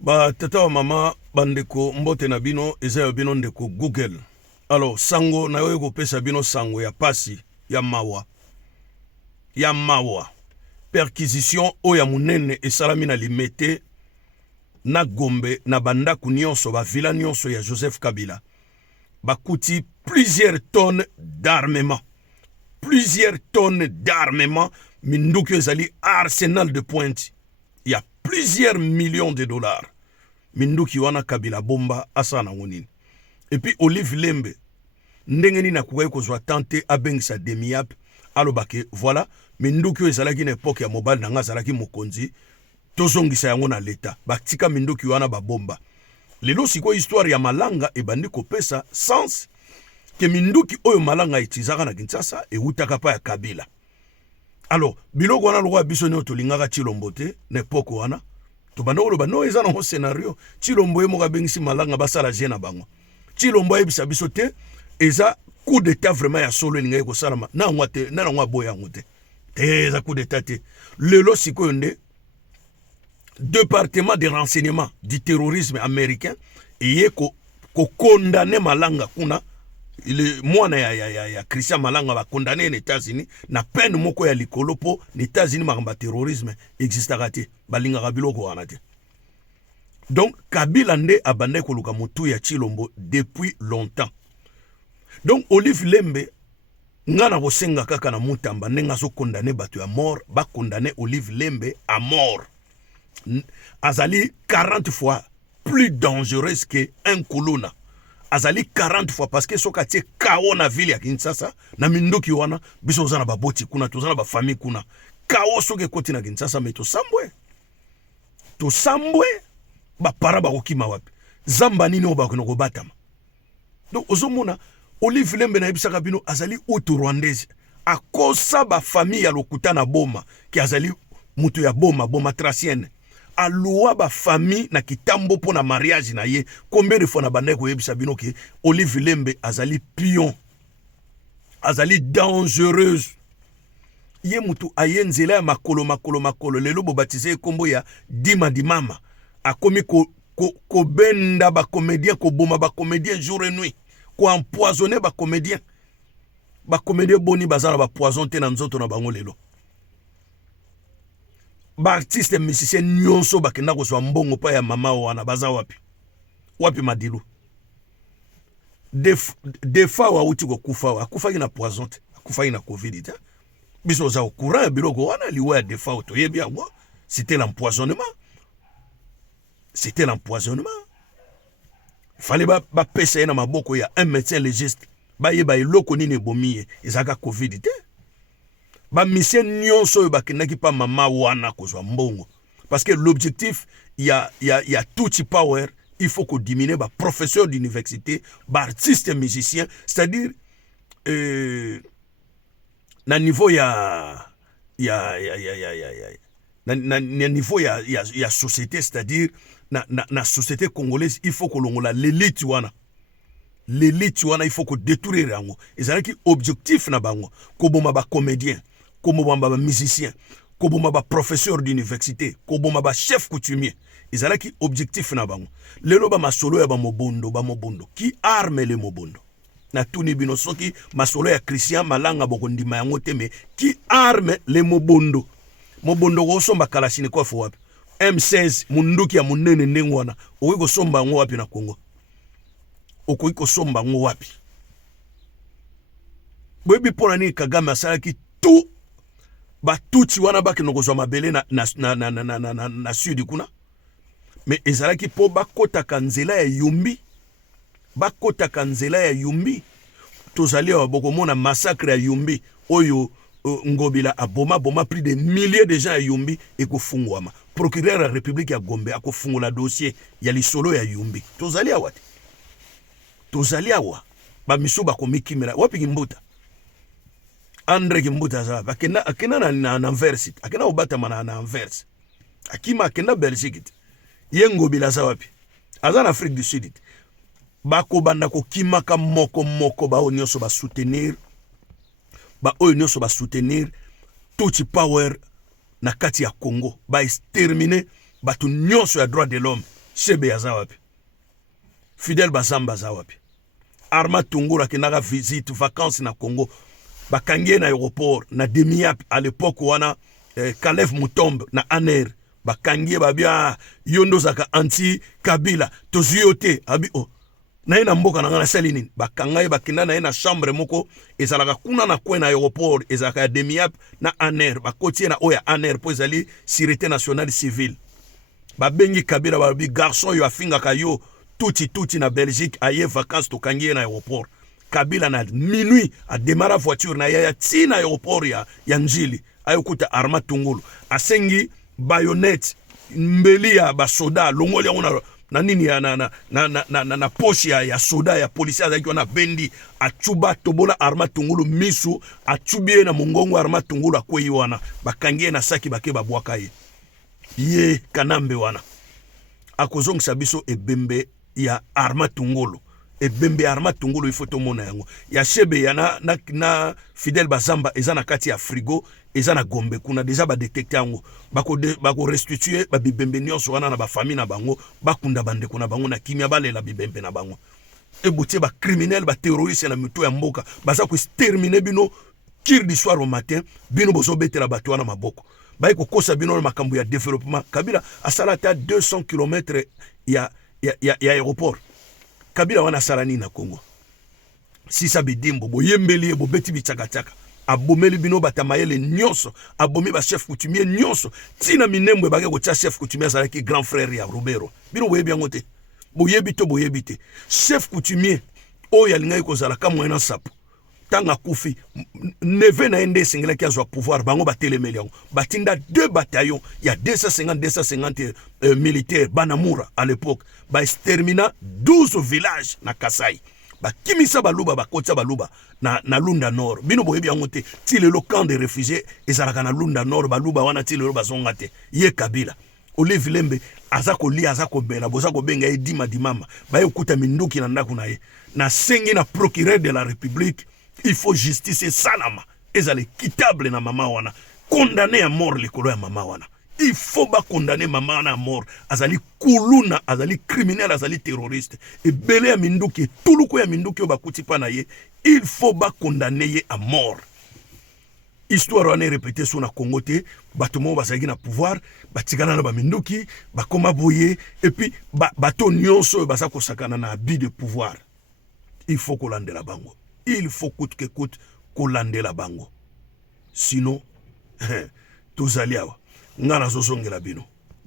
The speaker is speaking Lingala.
Ba tata wa mama bandeko mbote na bino eza ya bino ndeko Google. Alors sango na yo pesa bino sango ya pasi ya mawa. Ya mawa. Perquisition o ya munene esalami na limete na Gombe na bandaku nyonso ba vila nyonso ya Joseph Kabila. Bakuti plusieurs tonnes d'armement. Plusieurs tonnes d'armement minduki ezali arsenal de pointe. Il y a plusieurs millions de dollars. Minduki wana Kabila bomba asana ngonini. Et puis Olive Lembe ndengeni na kuwaye kozwa tante abengisa demiap alobake voilà minduki ezalaki na époque ya mobile nanga zalaki mokonzi tozongisa yango na leta batika minduki wana babomba. Lelo siko histoire ya malanga ebandi kopesa sens ke minduki oyo malanga itizaka na Kinshasa eutaka pa ya Kabila. Alors biloko wana lokwa biso nyo tolingaka Tshilombo te na époque wana to bandoko loba no eza na scénario Tshilombo ye moka bengisi malanga basala je na bango. Tshilombo ayebisa biso te eza coup d'état vraiment ya solo elinga ekosalama na ngwa te na ngwa boya ngote te eza coup d'état te. Lelo sikoyo nde département de renseignement du terrorisme américain eye ko condamner malanga kuna le mwana ya Christian Malanga va condamner les États-Unis na peine moko ya likolo po les États-Unis makamba terrorisme existaka te balinga kabiloko wana te. Donc Kabila nde abandai koluka mutu ya Tshilombo depuis longtemps. Donc Olive Lembe ngana kosenga kaka na mutamba ndenga so condamner batu ya mort ba condamner Olive Lembe à mort. Azali 40 fois plus dangereuse que un colonna. Azali 40 fois parce que soka tie kao na ville ya Kinshasa na minduki wana biso ozana ba boti kuna tozana ba famille kuna kao soke koti na Kinshasa mais to sambwe ba para ba kokima wapi zamba nini oba kono batama. Donc ozomona Olive Lembe na ebisaka bino azali utu rwandaise akosa ba famille ya lokuta na boma ki azali mutu ya boma tracienne aloua ba famille na kitambo po na mariage na ye combien de fois na bandai ko yebisa bino ke Olive Lembe azali pion azali dangereuse ye mutu ayenzela ya makolo lelo bo baptisé kombo ya Dima Dimama akomi ko benda ba comédien ko boma ba comédien jour et nuit ko empoisonner ba comédien boni bazala ba poison te na nzoto na bango lelo. Ba artiste et musicien nyonso bakenda kozwa mbongo pa ya mama wana baza wapi madilu defa wa uti ko kufa akufaki na poison te akufaki na covid te biso za au courant biloko wana liwa ya defa auto yebi yango c'était l'empoisonnement il fallait ba pesa na maboko ya un médecin légiste ba yeba eloko nini bomiye ezaka covid te ba mission nyonso yo bakendaki pa mama wana kozwa mbongo parce que l'objectif il y a tout power il faut qu'on diminue ba professeur d'université ba artiste musicien c'est-à-dire na niveau na niveau ya société c'est-à-dire na société congolaise il faut que longola l'élite wana il faut que détruire yango ezalaki objectif na bango ko boma ba comédien koboma ba musicien koboma ba professeur d'université koboma ba chef coutumier ezalaki objectif na bango lelo ba masolo ya ba mobondo ki arme le mobondo na tuni bino soki masolo ya Christian Malanga bokondima yango te me ki arme le mobondo ko somba kalashini kwa fo wapi M16 munduki ya munene ndengwana oko somba ngo wapi na Kongo okoiko somba ngo wapi boyebi pona ni Kagame asalaki tout batuti wana baki nokozwa mabele na sudi kuna mais ezalaki po bakotaka nzela ya yumbi tozali wa bokomona massacre ya yumbi oyo ngobila aboma plus de milliers de gens ya yumbi ekofungwama procureur ya république ya Gombe akofungola dossier ya lisolo ya yumbi tozali awa ba miso bakomikimela wapi Kimbuta André Kimbuta za akena na Anvers akena obata mana na Anvers akima akena Belgique yengo bila za wapi aza na Afrique du Sud bako banda ko kimaka moko ba onyoso ba soutenir tout power na kati ya Congo ba exterminer batu nyonso ya droit de l'homme Shebe aza wapi? Fidel Bazamba aza wapi? Arma Tungulu akinaka visite vacances na Congo. Bakangie na aéroport na Demiap à l'époque wana Kalev Mutombe na Aner. Bakangie babia yondo zaka anti Kabila tozuyote abi o. Na ina mboka na ngana salini bakangaye bakina na ina chambre moko ezalaka kuna na kwe na aéroport ezalaka Demiap na Aner bakotie na oya Aner po ezali sécurité nationale civile. Babengi Kabila babi garçon yo afinga kayo tuti na Belgique aye vacances to kangie na aéroport. Kabila na minuit a démarra voiture na ya tina aéroport ya Njili ayokuta Arma Tungulu asengi bayonet mbeli ya basoda longoli yango na nini ya na poche ya soda ya polisi azaki wana bendi achuba tobola Arma Tungulu misu achubie na mongongo Arma Tungulu akweyi wana bakangie na saki bake babwaka ye kanambe wana akozongisa biso ebembe ya Arma Tungulu ebembe Arma Tungulu ifoto mona yango ya Shebe ya na Fidel Bazamba eza na kati ya frigo eza na Gombe kuna deja ba détecter yango bako restituer ba bibembe nyonso wana na ba famille na bango bakunda bande kuna bango na kimia balela bibembe na bango ebotie ba criminel ba terroriste na mito ya mboka baza ko exterminer bino kir du soir au matin bino bozo betela bato wana maboko ba ko kosa bino na makambo ya développement. Kabila asalata 200 km ya aéroport. Kabila wana salani na Congo. Sisa bidimbo boyembeli bo beti bichaka abomeli bino batamayele nyonso abomi ba chef coutumier nyonso tina minembwe bage ko tia chef coutumier azalaki grand frère ya Robero bino boyebi yango te boyebi te chef coutumier oyo alingai kozala ka mwana sapo tanga kufi neve na ende singela ki azwa pouvoir bango batelemeli yango batinda 2 bataillons ya 250 militaires banamura à l'époque ba extermina 12 villages na Kasai bakimisa baluba bakotsa baluba na Lunda Nord bino boyebi yango te ti le camp de réfugiés ezalaka na Lunda Nord baluba wana ti le bazonga te ye Kabila Olive Lembe azako li azako bela bozako benga edima dimama ba yokuta minduki na ndako na ye na sengi na procureur de la République. Il faut justice salama ezale kitable na mama wana condamné à mort likolo ya mama wana. Il faut pas condamner maman à mort. Azali kuluna, azali criminel, azali terroriste. Et belé à minduki, tout le coup à minduki bakuti panaye, il faut pas condamner à mort. Histoire on est répétée sur la Congo te, batomo basagi na pouvoir, batigana na ba minduki, bakoma boye, et puis bato nyonso basako sakana na habit de pouvoir. Il faut qu'on lande la bango. Il faut coûte que coûte qu'on lande la bango. Sinon, tous aliawa. Ngana zosongela bino.